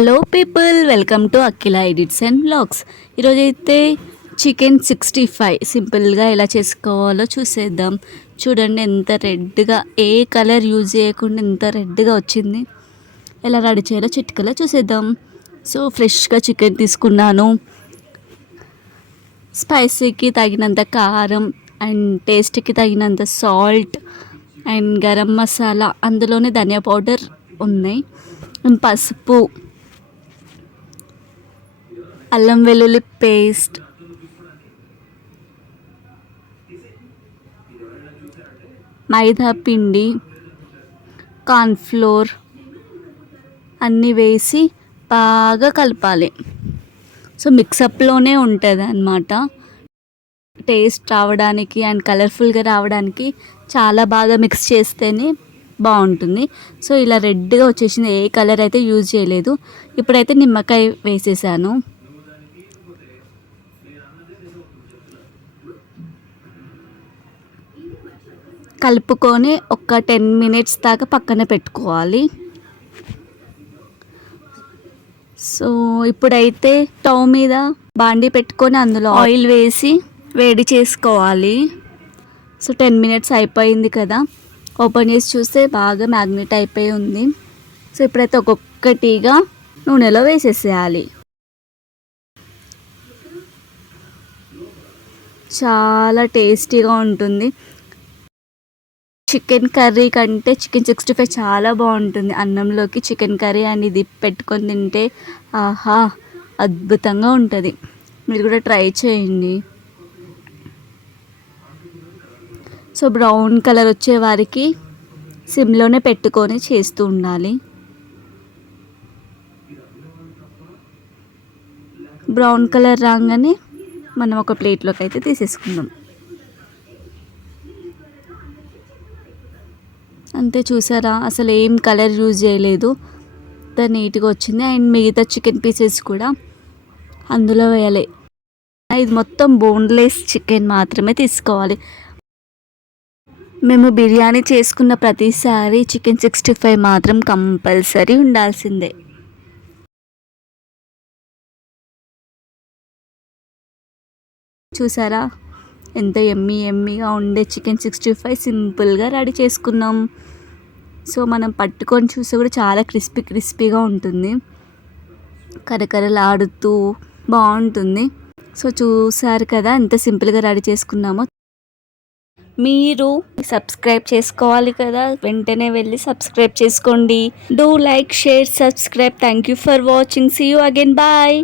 Hello people, welcome to Akhila edits and vlogs. ఈరోజైతే chicken 65 సింపుల్గా ఎలా చేసుకోవాలో చూసేద్దాం. చూడండి ఎంత రెడ్గా, ఏ కలర్ యూజ్ చేయకుండా ఎంత రెడ్గా వచ్చింది. ఎలా రెడీ చేయాలో చిటికలో చూసేద్దాం. సో ఫ్రెష్గా చికెన్ తీసుకున్నాను. స్పైసీకి తగినంత కారం అండ్ టేస్ట్కి తగినంత సాల్ట్ అండ్ గరం మసాలా, అందులోనే ధనియా పౌడర్ ఉన్నాయి, పసుపు, అల్లం వెల్లుల్లి పేస్ట్, మైదా పిండి, కార్న్ఫ్లోర్ అన్నీ వేసి బాగా కలపాలి. సో మిక్సప్లోనే ఉంటుంది అన్నమాట. టేస్ట్ రావడానికి అండ్ కలర్ఫుల్గా రావడానికి చాలా బాగా మిక్స్ చేస్తేనే బాగుంటుంది. సో ఇలా రెడ్గా వచ్చేసింది, ఏ కలర్ అయితే యూజ్ చేయలేదు. ఇప్పుడైతే నిమ్మకాయ వేసేసాను. కలుపుకొని ఒక 10 minutes దాకా పక్కన పెట్టుకోవాలి. సో ఇప్పుడైతే స్టవ్ మీద బాండీ పెట్టుకొని అందులో ఆయిల్ వేసి వేడి చేసుకోవాలి. సో 10 minutes అయిపోయింది కదా, ఓపెన్ చేసి చూస్తే బాగా మ్యాగ్నెట్ అయిపోయి ఉంది. సో ఇప్పుడైతే ఒక్కొక్కటిగా నూనెలో వేసేసేయాలి. చాలా టేస్టీగా ఉంటుంది. చికెన్ కర్రీ కంటే చికెన్ 65 చాలా బాగుంటుంది. అన్నంలోకి చికెన్ కర్రీ అని ఇది పెట్టుకొని తింటే ఆహా అద్భుతంగా ఉంటుంది. మీరు కూడా ట్రై చేయండి. సో బ్రౌన్ కలర్ వచ్చే వారికి సిమ్లోనే పెట్టుకొని చేస్తూ ఉండాలి. బ్రౌన్ కలర్ రాగానే మనం ఒక ప్లేట్లోకి అయితే తీసేసుకుందాం. అంతే, చూసారా అసలు ఏం కలర్ యూజ్ చేయలేదు, అంత నీట్గా వచ్చింది. అండ్ మిగతా చికెన్ పీసెస్ కూడా అందులో వేయాలి. ఇది మొత్తం బోన్లెస్ చికెన్ మాత్రమే తీసుకోవాలి. మేము బిర్యానీ చేసుకున్న ప్రతిసారి చికెన్ 65 మాత్రం కంపల్సరీ ఉండాల్సిందే. చూసారా ఎంత ఎమ్మీగా ఉండే చికెన్ 65 సింపుల్గా రెడీ చేసుకున్నాం. సో మనం పట్టుకొని చూస్తే కూడా చాలా క్రిస్పీగా ఉంటుంది, కరకరలాడుతూ బాగుంటుంది. సో చూసారు కదా ఎంత సింపుల్గా రెడీ చేసుకున్నామో. మీరు సబ్స్క్రైబ్ చేసుకోవాలి కదా, వెంటనే వెళ్ళి సబ్స్క్రైబ్ చేసుకోండి. Do like, share, subscribe. Thank you for watching. See you again. Bye.